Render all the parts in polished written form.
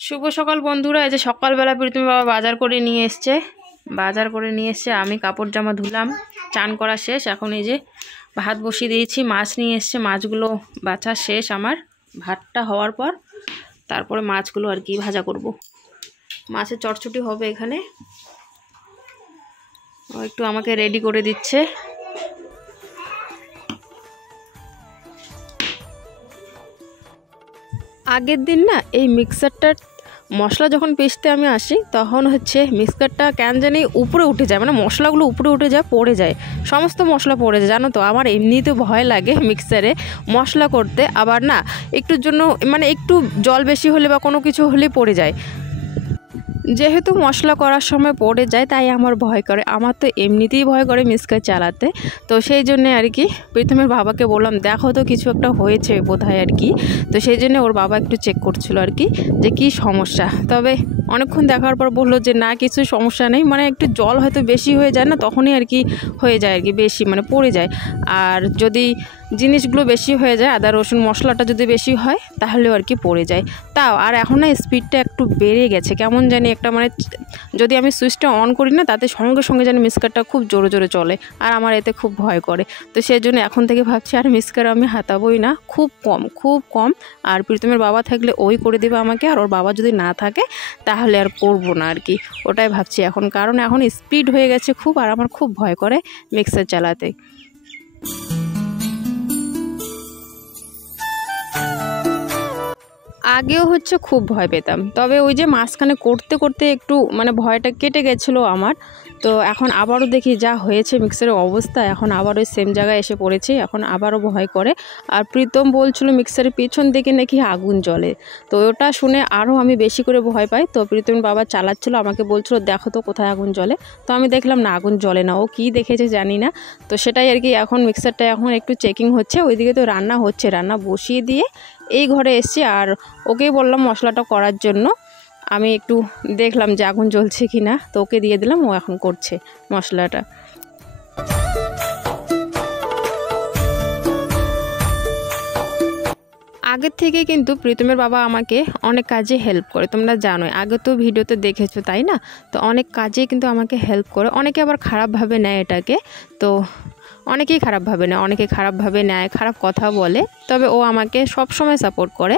শুভ সকাল বন্ধুরা। এই যে সকালবেলা প্রীতম বাবা বাজার করে নিয়ে এসছে। আমি কাপড় জামা ধুলাম, চান করা শেষ। এখন এই যে ভাত বসিয়ে দিয়েছি, মাছ নিয়ে এসছে, মাছগুলো বাছা শেষ আমার। ভাতটা হওয়ার পর তারপরে মাছগুলো আর কি ভাজা করব। মাছের চটচটি হবে এখানে। ও একটু আমাকে রেডি করে দিচ্ছে। আগের দিন না এই মিক্সারটার মশলা যখন পিষতে আমি আসি তখন হচ্ছে মিক্সারটা কেন জানি উপরে উঠে যায়, মানে মশলাগুলো উপরে উঠে যায়, পড়ে যায়, সমস্ত মশলা পড়ে যায়। জানো তো আমার এমনিতে ভয় লাগে মিক্সারে মশলা করতে, আবার না একটুর জন্য মানে একটু জল বেশি হলে বা কোনো কিছু হলে পড়ে যায়। যেহেতু মশলা করার সময় পড়ে যায় তাই আমার ভয় করে। আমার তো এমনিতেই ভয় করে মিক্সার চালাতে, তো সেই জন্যে আর কি প্রীতমের বাবাকে বললাম দেখো তো কিছু একটা হয়েছে বোধহয় আর কি। তো সেই জন্য ওর বাবা একটু চেক করছিল আর কি যে কী সমস্যা। তবে অনেকক্ষণ দেখার পর বললো যে না কিছু সমস্যা নেই, মানে একটু জল হয়তো বেশি হয়ে যায় না তখনই আর কি হয়ে যায় আর কি, বেশি মানে পড়ে যায়। আর যদি জিনিসগুলো বেশি হয়ে যায়, আদা রসুন মশলাটা যদি বেশি হয় তাহলেও আর কি পড়ে যায়। তাও আর এখন না স্পিডটা একটু বেড়ে গেছে কেমন জানি একটা, মানে যদি আমি সুইচটা অন করি না তাতে সঙ্গে সঙ্গে যেন মিক্সারটা খুব জোরে জোরে চলে, আর আমার এতে খুব ভয় করে। তো সেই জন্য এখন থেকে ভাবছি আর মিক্সার আমি হাতাবই না, খুব কম। আর প্রীতমের বাবা থাকলে ওই করে দেবে আমাকে, আর ওর বাবা যদি না থাকে তাহলে আর করবো না আর কি, ওটাই ভাবছি এখন। কারণ এখন স্পিড হয়ে গেছে খুব, আর আমার খুব ভয় করে মিক্সার চালাতে। আগেও হচ্ছে খুব ভয় পেতাম, তবে ওই যে মাঝখানে করতে করতে একটু মানে ভয়টা কেটে গেছিলো আমার। তো এখন আবারও দেখি যা হয়েছে মিক্সারের অবস্থা, এখন আবার ওই সেম জায়গায় এসে পড়েছি, এখন আবারও ভয় করে। আর প্রীতম বলছিল মিক্সারের পিছন দিকে নাকি আগুন জ্বলে, তো ওটা শুনে আরও আমি বেশি করে ভয় পাই। তো প্রীতম বাবা চালাচ্ছিল, আমাকে বলছিল দেখো তো কোথায় আগুন জ্বলে। তো আমি দেখলাম না আগুন জ্বলে না, ও কী দেখেছে জানি না। তো সেটাই আর কি এখন মিক্সারটা এখন একটু চেকিং হচ্ছে। ওইদিকে তো রান্না হচ্ছে, রান্না বসিয়ে দিয়ে এই ঘরে এসছি, আর ওকেই বললাম মশলাটা করার জন্য। আমি একটু দেখলাম যে আগুন জ্বলছে কি না, তো ওকে দিয়ে দিলাম, ও এখন করছে মশলাটা। আগের থেকে কিন্তু প্রীতমের বাবা আমাকে অনেক কাজে হেল্প করে, তোমরা জানোই, আগে তো ভিডিওতে দেখেছো তাই না। তো অনেক কাজে কিন্তু আমাকে হেল্প করে। অনেকে আবার খারাপভাবে নেয় এটাকে, তো অনেকেই খারাপভাবে নেয়, খারাপ কথা বলে। তবে ও আমাকে সবসময় সাপোর্ট করে,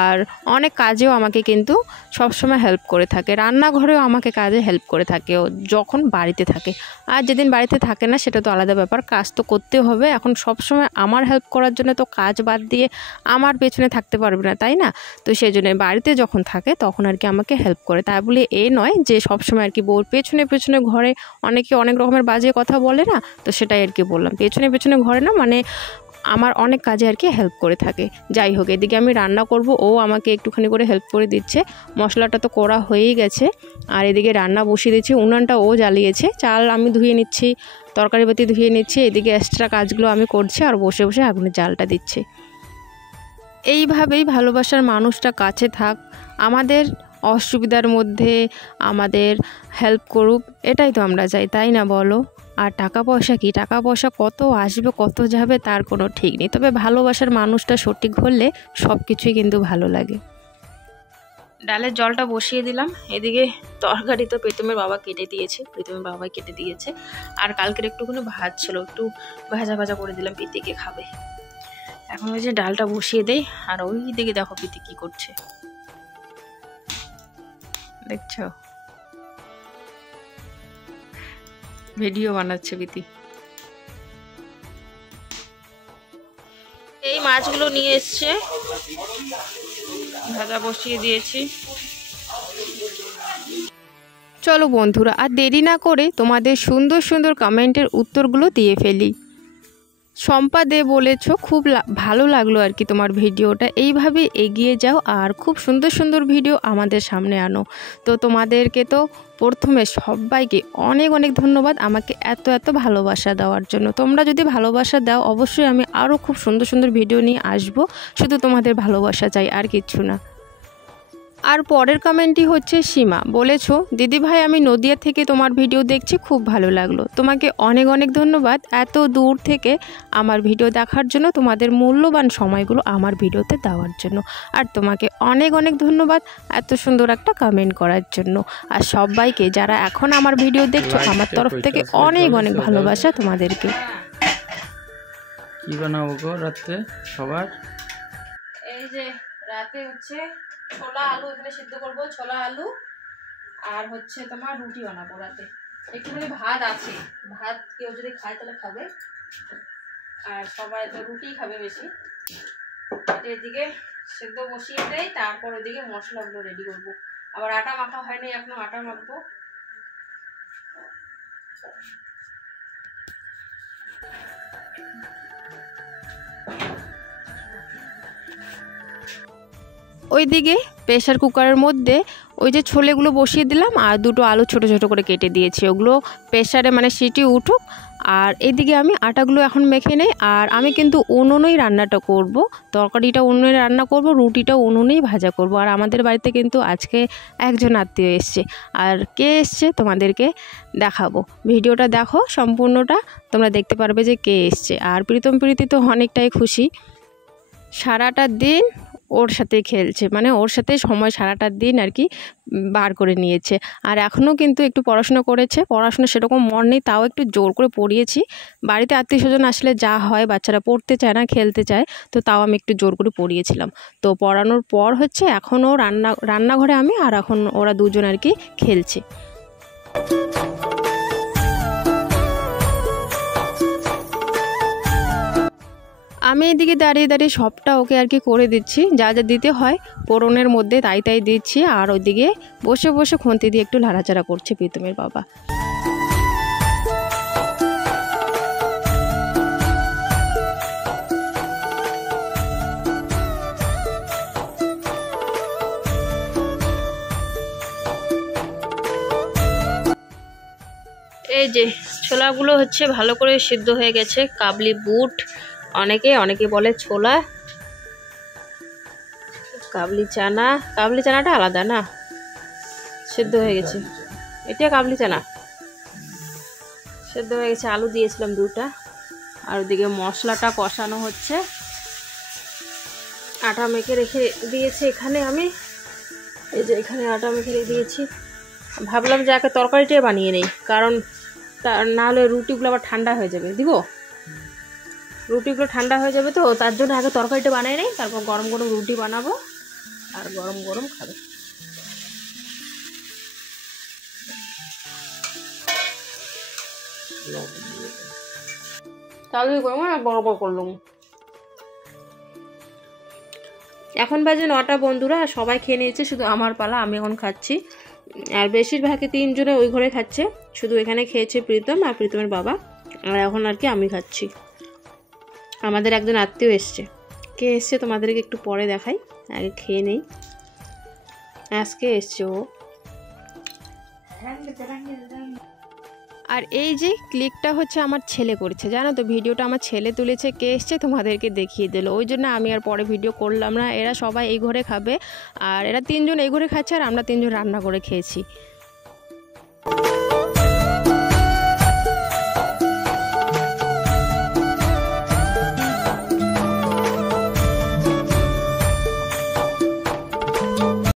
আর অনেক কাজেও আমাকে কিন্তু সবসময় হেল্প করে থাকে। রান্নাঘরেও আমাকে কাজে হেল্প করে থাকে ও যখন বাড়িতে থাকে। আর যেদিন বাড়িতে থাকে না সেটা তো আলাদা ব্যাপার, কাজ তো করতে হবে। এখন সবসময় আমার হেল্প করার জন্য তো কাজ বাদ দিয়ে আমার পেছনে থাকতে পারবে না তাই না। তো সেই জন্য বাড়িতে যখন থাকে তখন আর কি আমাকে হেল্প করে। তাই বলে এই নয় যে সবসময় আর কি বউর পেছনে পেছনে ঘরে অনেকে অনেক রকমের বাজে কথা বলে না, তো সেটাই আর কি বললাম, পেছনে পেছনে ঘরে না, মানে আমার অনেক কাজে আর কি হেল্প করে থাকে। যাই হোক, এদিকে আমি রান্না করব, ও আমাকে একটুখানি করে হেল্প করে দিচ্ছে। মশলাটা তো করা হয়েই গেছে, আর এদিকে রান্না বসিয়ে দিচ্ছি। উনানটা ও জ্বালিয়েছে, চাল আমি ধুয়ে নিচ্ছি, তরকারি বাতি ধুয়ে নিচ্ছি, এদিকে এক্সট্রা কাজগুলো আমি করছি, আর বসে বসে আগুনে জালটা দিচ্ছি। এইভাবেই ভালোবাসার মানুষটা কাছে থাক, আমাদের অসুবিধার মধ্যে আমাদের হেল্প করুক, এটাই তো আমরা চাই তাই না বলো। আর টাকা পয়সা কি, টাকা পয়সা কত আসবে কত যাবে তার কোনো ঠিক নেই, তবে ভালোবাসার মানুষটা সঠিক হলে সব কিছুই কিন্তু ভালো লাগে। ডালের জলটা বসিয়ে দিলাম। এদিকে তরকারি তো প্রীতমের বাবা কেটে দিয়েছে, আর কালকের একটুখানি ভাত ছিল, একটু ভাজা করে দিলাম, পিতিকে খাবে। এখন ওই যে ডালটা বসিয়ে দেই, আর ওই দিকে দেখো পিতি কি করছে দেখছো, ভিডিও বানাচ্ছে পিতি। এই মাছগুলো নিয়ে এসছে, ভাজা বসিয়ে দিয়েছি। চলো বন্ধুরা আর দেরি না করে তোমাদের সুন্দর সুন্দর কমেন্টের উত্তরগুলো দিয়ে ফেলি। শম্পা দে বলেছো খুব ভালো লাগলো আর কি তোমার ভিডিওটা, এইভাবে এগিয়ে যাও আর খুব সুন্দর সুন্দর ভিডিও আমাদের সামনে আনো। তো তোমাদেরকে তো প্রথমে সবাইকে অনেক অনেক ধন্যবাদ আমাকে এত ভালোবাসা দেওয়ার জন্য। তোমরা যদি ভালোবাসা দাও অবশ্যই আমি আরও খুব সুন্দর সুন্দর ভিডিও নিয়ে আসবো, শুধু তোমাদের ভালোবাসা চাই আর কিচ্ছু না। আর পরের কমেন্টই হচ্ছে সীমা, বলেছো দিদি ভাই আমি নদিয়া থেকে তোমার ভিডিও দেখছি, খুব ভালো লাগলো। তোমাকে অনেক অনেক ধন্যবাদ এত দূর থেকে আমার ভিডিও দেখার জন্য, তোমাদের মূল্যবান সময়গুলো আমার ভিডিওতে দেওয়ার জন্য। আর তোমাকে অনেক অনেক ধন্যবাদ এত সুন্দর একটা কমেন্ট করার জন্য। আর সবাইকে যারা এখন আমার ভিডিও দেখছো, আমার তরফ থেকে অনেক অনেক ভালোবাসা তোমাদেরকে। কি বানাবো গো রাতে সবার? এই যে রাতে হচ্ছে ছোলা আলু এখানে সিদ্ধ করবো, ছোলা আলু আর হচ্ছে তোমার রুটি বানাবো রাতে। একটুখানি ভাত আছে, ভাত কেউ যদি খায় তাহলে খাবে, আর সবাই তো রুটি খাবে বেশি। এদিকে সেদ্ধ বসিয়ে দেয়, তারপর ওদিকে মশলাগুলো রেডি করবো। আবার আটা মাখা হয়নি এখনো, আটা মাখবো। ওইদিকে প্রেশার কুকারের মধ্যে ওই যে ছোলেগুলো বসিয়ে দিলাম, আর দুটো আলু ছোট ছোট করে কেটে দিয়েছি, ওগুলো প্রেশারে মানে সিটি উঠুক। আর এদিকে আমি আটাগুলো এখন মেখে নেই। আর আমি কিন্তু উনুনেই রান্নাটা করব, তরকারিটা উনুনে রান্না করব, রুটিটাও উনুনেই ভাজা করব। আর আমাদের বাড়িতে কিন্তু আজকে একজন আত্মীয় এসছে, আর কে এসছে তোমাদেরকে দেখাবো। ভিডিওটা দেখো সম্পূর্ণটা, তোমরা দেখতে পারবে যে কে এসছে। আর প্রীতম প্রীতি তো অনেকটাই খুশি, সারাটা দিন ওর সাথে খেলছে, মানে ওর সাথে সময় সারাটা দিন আর কি বার করে নিয়েছে। আর এখনও কিন্তু একটু পড়াশোনা করেছে, পড়াশোনা সেরকম মন নেই, তাও একটু জোর করে পড়িয়েছি। বাড়িতে আত্মীয় স্বজন আসলে যা হয়, বাচ্চারা পড়তে চায় না, খেলতে চায়, তো তাও আমি একটু জোর করে পড়িয়েছিলাম। তো পড়ানোর পর হচ্ছে এখনও রান্নাঘরে আমি, আর এখন ওরা দুজন আর কি খেলছে। আমি এদিকে দাঁড়িয়ে দাঁড়িয়ে সবটা ওকে আর কি করে দিচ্ছি, যা যা দিতে হয় পোড়নের মধ্যে তাই তাই দিচ্ছি। আর ওইদিকে বসে বসে খুন্তি দিয়ে একটু নাড়াচাড়া করছে প্রীতমের বাবা। এই যে ছোলাগুলো হচ্ছে ভালো করে সিদ্ধ হয়ে গেছে, কাবলি বুট অনেকে বলে ছোলা, কাবলি চানাটা আলাদা না, সিদ্ধ হয়ে গেছে, এটা কাবলি চানা সিদ্ধ হয়ে গেছে। আলু দিয়েছিলাম দুটা। আর ওদিকে মশলাটা কষানো হচ্ছে, আটা মেখে রেখে দিয়েছি এখানে আমি, এই যে এখানে আটা মেখে রেখে দিয়েছি। ভাবলাম যে আগে তরকারিটাই বানিয়ে নেই, কারণ না হলে রুটিগুলো আবার ঠান্ডা হয়ে যাবে, দিব রুটিগুলো ঠান্ডা হয়ে যাবে, তো তার জন্য আগে তরকারিটা বানিয়ে নেই, তারপর গরম গরম রুটি বানাবো আর গরম গরম খাবে। তাহলে বড় বড় করলাম। এখন বাজে 9টা বন্ধুরা, সবাই খেয়ে নিয়েছে, শুধু আমার পালা, আমি এখন খাচ্ছি। আর বেশিরভাগই 3 জনে ওই ঘরে খাচ্ছে, শুধু এখানে খেয়েছে প্রীতম আর প্রীতমের বাবা। আর এখন আর কি আমি খাচ্ছি। আমাদের একজন আত্মীয় এসছে, কে এসছে তোমাদেরকে একটু পরে দেখাই, আগে খেয়ে নেই। আজকে এসছে ও। আর এই যে ক্লিকটা হচ্ছে আমার ছেলে করেছে, জানো তো, ভিডিওটা আমার ছেলে তুলেছে, কে এসছে তোমাদেরকে দেখিয়ে দিল, ওই জন্য আমি আর পরে ভিডিও করলাম না। এরা সবাই এই ঘরে খাবে, আর এরা 3 জন এই ঘরে খাচ্ছে, আর আমরা 3 জন রান্না করে খেয়েছি।